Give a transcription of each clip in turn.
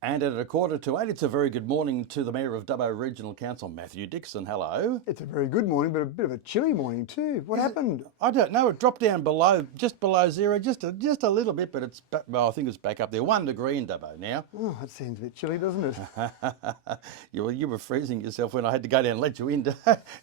And at 7:45, it's a very good morning to the Mayor of Dubbo Regional Council, Matthew Dixon. Hello. It's a very good morning, but a bit of a chilly morning too. What Is it? happened? I don't know. It dropped down below, just below zero, just a little bit, but it's well, I think it's back up there. 1 degree in Dubbo now. Oh, that seems a bit chilly, doesn't it? You were freezing yourself when I had to go down and let you in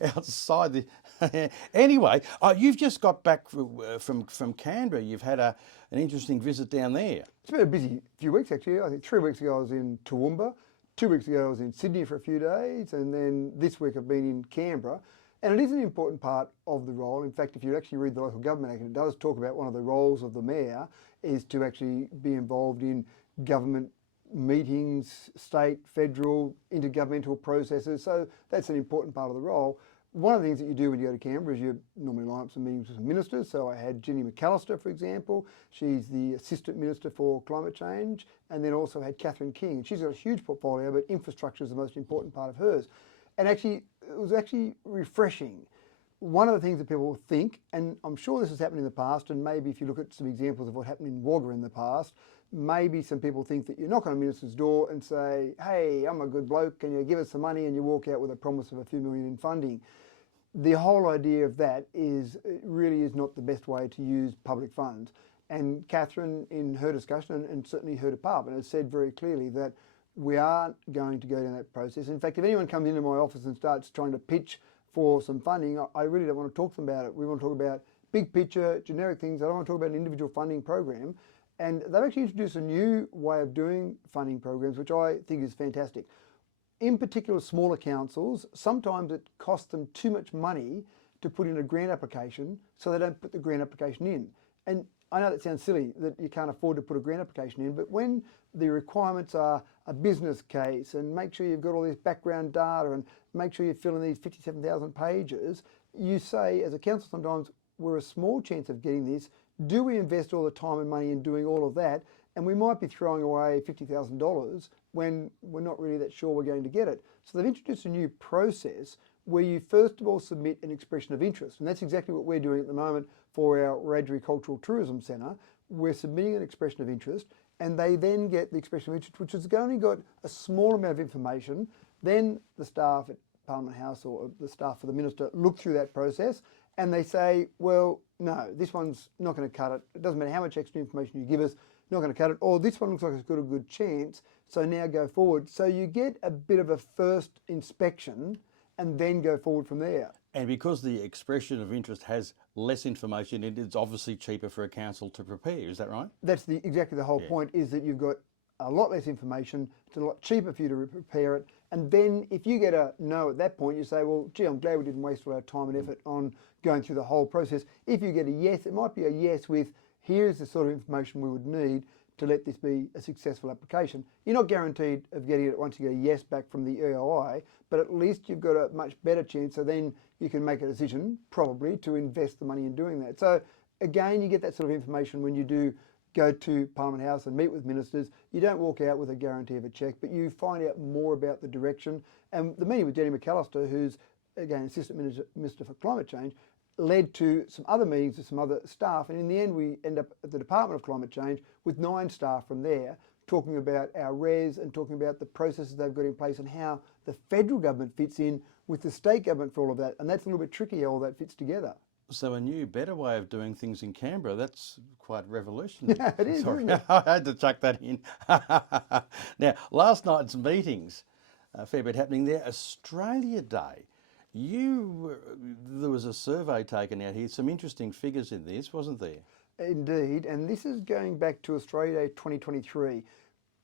outside the. Anyway, you've just got back from Canberra. You've had an interesting visit down there. It's been a busy few weeks actually. I think 3 weeks ago I was in Toowoomba, 2 weeks ago I was in Sydney for a few days, and then this week I've been in Canberra. And it is an important part of the role. In fact, if you actually read the Local Government Act, it does talk about one of the roles of the mayor is to actually be involved in government meetings, state, federal, intergovernmental processes. So that's an important part of the role. One of the things that you do when you go to Canberra is you normally line up some meetings with some ministers. So I had Jenny McAllister, for example. She's the Assistant Minister for Climate Change. And then also had Catherine King. She's got a huge portfolio, but infrastructure is the most important part of hers. And actually, it was actually refreshing. One of the things that people think, and I'm sure this has happened in the past, and maybe if you look at some examples of what happened in Wagga in the past, maybe some people think that you knock on a minister's door and say, hey, I'm a good bloke, can you give us some money? And you walk out with a promise of a few million in funding. The whole idea of that is it really is not the best way to use public funds. And Catherine, in her discussion, and certainly her department, has said very clearly that we aren't going to go down that process. In fact, if anyone comes into my office and starts trying to pitch for some funding, I really don't want to talk to them about it. We want to talk about big picture, generic things. I don't want to talk about an individual funding program. And they've actually introduced a new way of doing funding programs, which I think is fantastic. In particular, smaller councils, sometimes it costs them too much money to put in a grant application, so they don't put the grant application in. And I know that sounds silly, that you can't afford to put a grant application in, but when the requirements are a business case and make sure you've got all this background data and make sure you fill in these 57,000 pages, you say as a council sometimes, we're a small chance of getting this. Do we invest all the time and money in doing all of that? And we might be throwing away $50,000 when we're not really that sure we're going to get it. So they've introduced a new process where you first of all submit an expression of interest. And that's exactly what we're doing at the moment for our Wiradjuri Cultural Tourism Centre. We're submitting an expression of interest and they then get the expression of interest, which has only got a small amount of information. Then the staff at Parliament House or the staff for the Minister look through that process and they say, well, no, this one's not going to cut it. It doesn't matter how much extra information you give us, not going to cut it. Or this one looks like it's got a good chance, so now go forward. So you get a bit of a first inspection and then go forward from there. And because the expression of interest has less information, it's obviously cheaper for a council to prepare. Is that right? That's exactly the whole point, is that you've got a lot less information. It's a lot cheaper for you to prepare it. And then if you get a no at that point, you say, well, gee, I'm glad we didn't waste all our time and effort on going through the whole process. If you get a yes, it might be a yes with, here's the sort of information we would need to let this be a successful application. You're not guaranteed of getting it once you get a yes back from the EOI, but at least you've got a much better chance, so then you can make a decision, probably, to invest the money in doing that. So again, you get that sort of information when you do go to Parliament House and meet with ministers. You don't walk out with a guarantee of a cheque, but you find out more about the direction. And the meeting with Jenny McAllister, who's, again, Assistant Minister for Climate Change, led to some other meetings with some other staff, and in the end we end up at the Department of Climate Change with 9 staff from there talking about our RES and talking about the processes they've got in place and how the federal government fits in with the state government for all of that. And that's a little bit tricky how all that fits together. So a new, better way of doing things in Canberra, that's quite revolutionary. Yeah, it is, Sorry, isn't it? I had to chuck that in. Now, last night's meetings, a fair bit happening there. Australia Day. There was a survey taken out here, some interesting figures in this, wasn't there? Indeed, and this is going back to Australia Day 2023.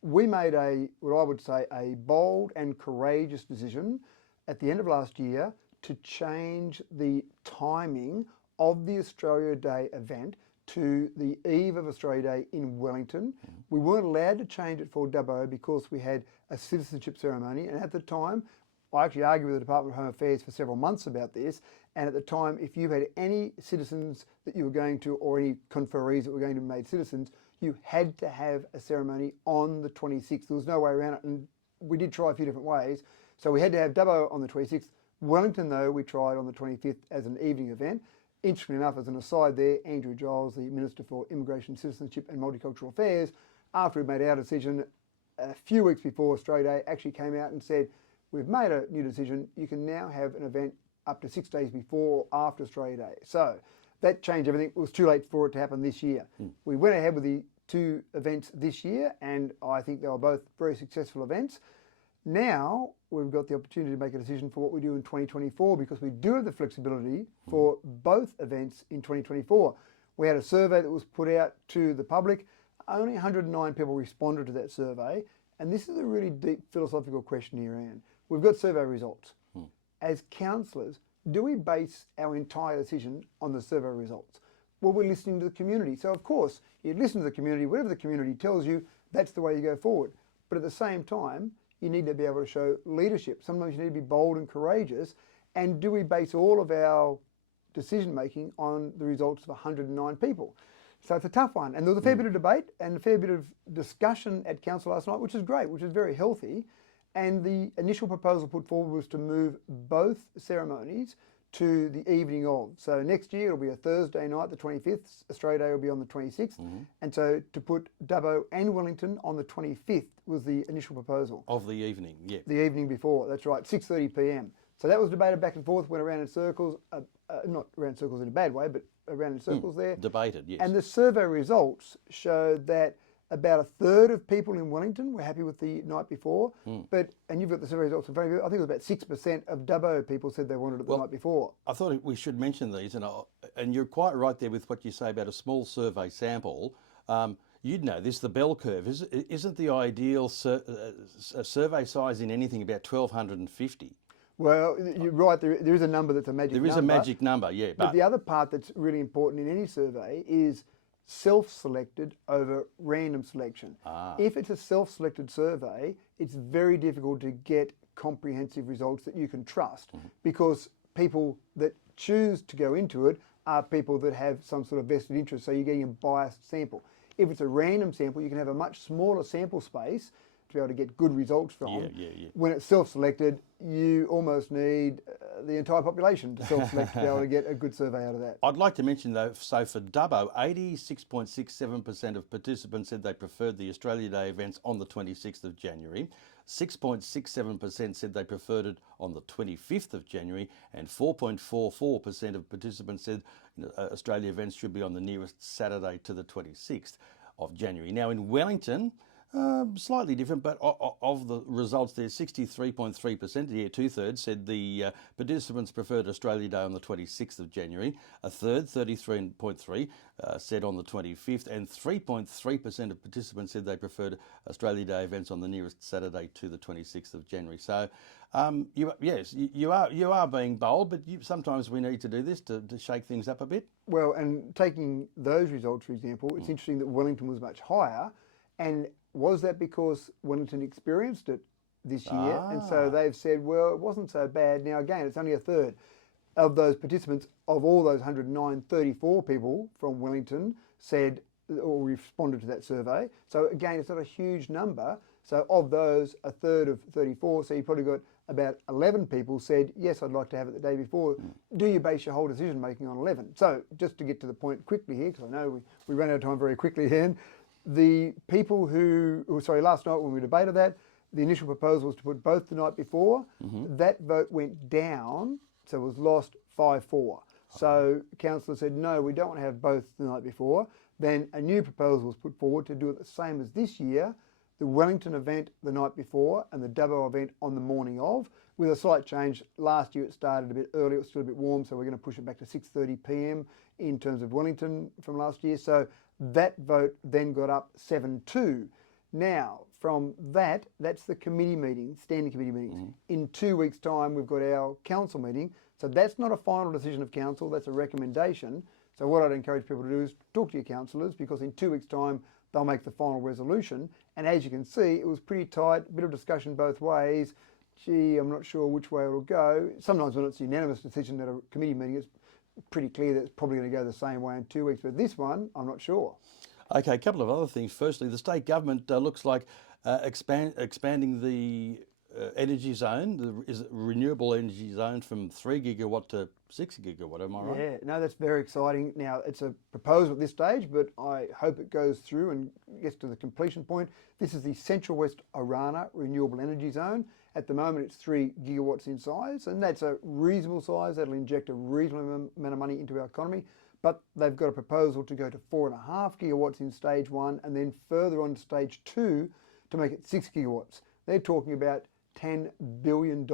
We made what I would say, a bold and courageous decision at the end of last year to change the timing of the Australia Day event to the eve of Australia Day in Wellington. We weren't allowed to change it for Dubbo because we had a citizenship ceremony, and at the time, I actually argued with the Department of Home Affairs for several months about this, and at the time, if you had any citizens that you were going to, or any conferees that were going to be made citizens, you had to have a ceremony on the 26th. There was no way around it, and we did try a few different ways. So we had to have Dubbo on the 26th. Wellington, though, we tried on the 25th as an evening event. Interestingly enough, as an aside there, Andrew Giles, the Minister for Immigration, Citizenship and Multicultural Affairs, after we made our decision, a few weeks before Australia Day, actually came out and said, we've made a new decision. You can now have an event up to 6 days before or after Australia Day. So that changed everything. It was too late for it to happen this year. We went ahead with the 2 events this year, and I think they were both very successful events. Now we've got the opportunity to make a decision for what we do in 2024, because we do have the flexibility for both events in 2024. We had a survey that was put out to the public. Only 109 people responded to that survey. And this is a really deep philosophical question here, Anne. We've got survey results. As councillors, do we base our entire decision on the survey results? Well, we're listening to the community. So, of course, you listen to the community. Whatever the community tells you, that's the way you go forward. But at the same time, you need to be able to show leadership. Sometimes you need to be bold and courageous. And do we base all of our decision making on the results of 109 people? So it's a tough one. And there was a fair bit of debate and a fair bit of discussion at council last night, which is great, which is very healthy. And the initial proposal put forward was to move both ceremonies to the evening of. So next year it'll be a Thursday night, the 25th. Australia Day will be on the 26th. And so to put Dubbo and Wellington on the 25th was the initial proposal. Of the evening, yeah. The evening before, that's right, 6:30 p.m. So that was debated back and forth, went around in circles, not around in circles in a bad way, but around in circles there. Debated, yes. And the survey results showed that about a third of people in Wellington were happy with the night before, and you've got the survey results in front of you. I think it was about 6% of Dubbo people said they wanted it the night before. I thought we should mention these, and you're quite right there with what you say about a small survey sample. You'd know this, the bell curve. Isn't the ideal survey size in anything about 1,250? Well, you're right, there is a number that's a magic number. There is a magic number, yeah. But the other part that's really important in any survey is self-selected over random selection. If it's a self-selected survey, it's very difficult to get comprehensive results that you can trust, because people that choose to go into it are people that have some sort of vested interest, so you're getting a biased sample. If it's a random sample, you can have a much smaller sample space to be able to get good results from. When it's self-selected, you almost need the entire population to self-select to be able to get a good survey out of that. I'd like to mention though, so for Dubbo, 86.67% of participants said they preferred the Australia Day events on the 26th of January. 6.67% said they preferred it on the 25th of January, and 4.44% of participants said Australia events should be on the nearest Saturday to the 26th of January. Now in Wellington, slightly different, but of the results there, 63.3%, yeah, 2/3, said the participants preferred Australia Day on the 26th of January. A third, 33.3%, said on the 25th, and 3.3% of participants said they preferred Australia Day events on the nearest Saturday to the 26th of January. So, you are being bold, but sometimes we need to do this to shake things up a bit. Well, and taking those results, for example, it's interesting that Wellington was much higher, and was that because Wellington experienced it this year? And so they've said, well, it wasn't so bad. Now, again, it's only a third of those participants. Of all those 109, 34 people from Wellington said or responded to that survey. So, again, it's not a huge number. So, of those, a third of 34, so you probably got about 11 people said, yes, I'd like to have it the day before. Do you base your whole decision making on 11? So, just to get to the point quickly here, because I know we ran out of time very quickly here. The people last night when we debated that, the initial proposal was to put both the night before. That vote went down, so it was lost 5-4. So councillors said, no, we don't want to have both the night before. Then a new proposal was put forward to do it the same as this year, the Wellington event the night before and the Dubbo event on the morning of, with a slight change. Last year it started a bit early, it was still a bit warm, so we're going to push it back to 6:30 p.m. in terms of Wellington from last year. So that vote then got up 7-2. Now, from that's the committee meeting, standing committee meetings. In 2 weeks' time, we've got our council meeting. So that's not a final decision of council, that's a recommendation. So what I'd encourage people to do is talk to your councillors, because in 2 weeks' time, they'll make the final resolution. And as you can see, it was pretty tight, a bit of discussion both ways. Gee, I'm not sure which way it'll go. Sometimes when it's a unanimous decision at a committee meeting, it's pretty clear that it's probably going to go the same way in 2 weeks. But this one, I'm not sure. Okay, a couple of other things. Firstly, the state government looks like expanding the energy zone, is it renewable energy zone from 3 gigawatt to 6 gigawatt, am I right? Yeah, no, that's very exciting. Now, it's a proposal at this stage, but I hope it goes through and gets to the completion point. This is the Central West Orana Renewable Energy Zone. At the moment, it's 3 gigawatts in size, and that's a reasonable size. That'll inject a reasonable amount of money into our economy. But they've got a proposal to go to 4.5 gigawatts in stage one, and then further on to stage two to make it 6 gigawatts. They're talking about $10 billion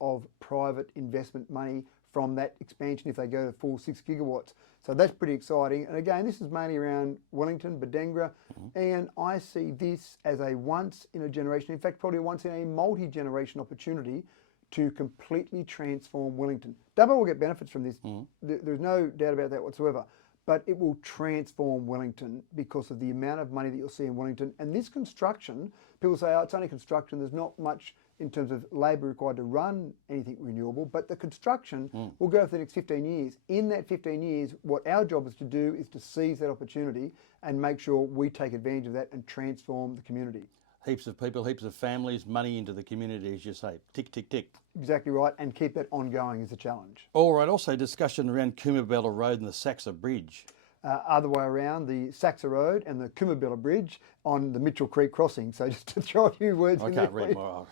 of private investment money from that expansion if they go to full 6 gigawatts. So that's pretty exciting. And again, this is mainly around Wellington, Budengra, and I see this as a once in a generation, in fact, probably a once in a multi-generation opportunity to completely transform Wellington. Dubbo will get benefits from this. There's no doubt about that whatsoever. But it will transform Wellington because of the amount of money that you'll see in Wellington. And this construction, people say, oh, it's only construction, there's not much in terms of labour required to run anything renewable, but the construction will go for the next 15 years. In that 15 years, what our job is to do is to seize that opportunity and make sure we take advantage of that and transform the community. Heaps of people, heaps of families, money into the community, as you say. Tick, tick, tick. Exactly right, and keep that ongoing is a challenge. All right, also discussion around Coomabella Road and the Saxa Bridge. Other way around, the Saxa Road and the Coomabella Bridge on the Mitchell Creek crossing. So just to throw a few words in there. I can't read more.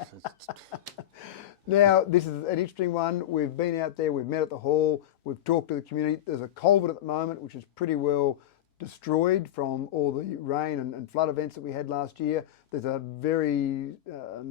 Now, this is an interesting one. We've been out there, we've met at the hall, we've talked to the community. There's a culvert at the moment, which is pretty well destroyed from all the rain and flood events that we had last year. There's a very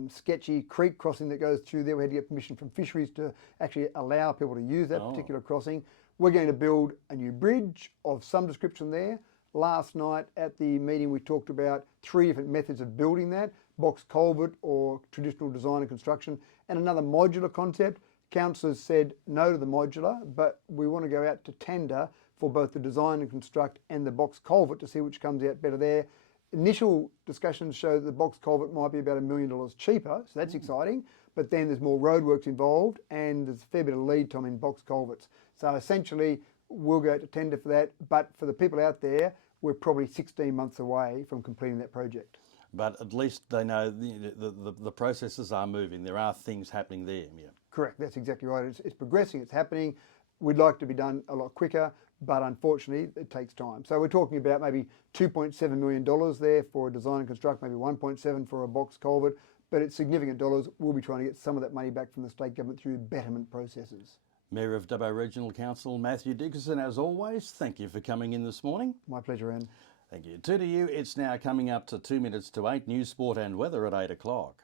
sketchy creek crossing that goes through there. We had to get permission from fisheries to actually allow people to use that particular crossing. We're going to build a new bridge of some description there. Last night at the meeting we talked about 3 different methods of building that: box culvert or traditional design and construction, and another modular concept. Councillors said no to the modular, but we want to go out to tender for both the design and construct and the box culvert to see which comes out better there. Initial discussions show that the box culvert might be about $1 million cheaper, so that's exciting, but then there's more roadworks involved and there's a fair bit of lead time in box culverts. So essentially we'll go out to tender for that, but for the people out there, we're probably 16 months away from completing that project. But at least they know the processes are moving. There are things happening there. Yeah. Correct, that's exactly right. It's progressing, it's happening. We'd like to be done a lot quicker, but unfortunately it takes time. So we're talking about maybe $2.7 million there for a design and construct, maybe 1.7 for a box culvert, but it's significant dollars. We'll be trying to get some of that money back from the state government through betterment processes. Mayor of Dubbo Regional Council, Matthew Dickinson, as always, thank you for coming in this morning. My pleasure, Anne. Thank you. 2 to you. It's now coming up to 2 minutes to 8. News, sport and weather at 8 o'clock.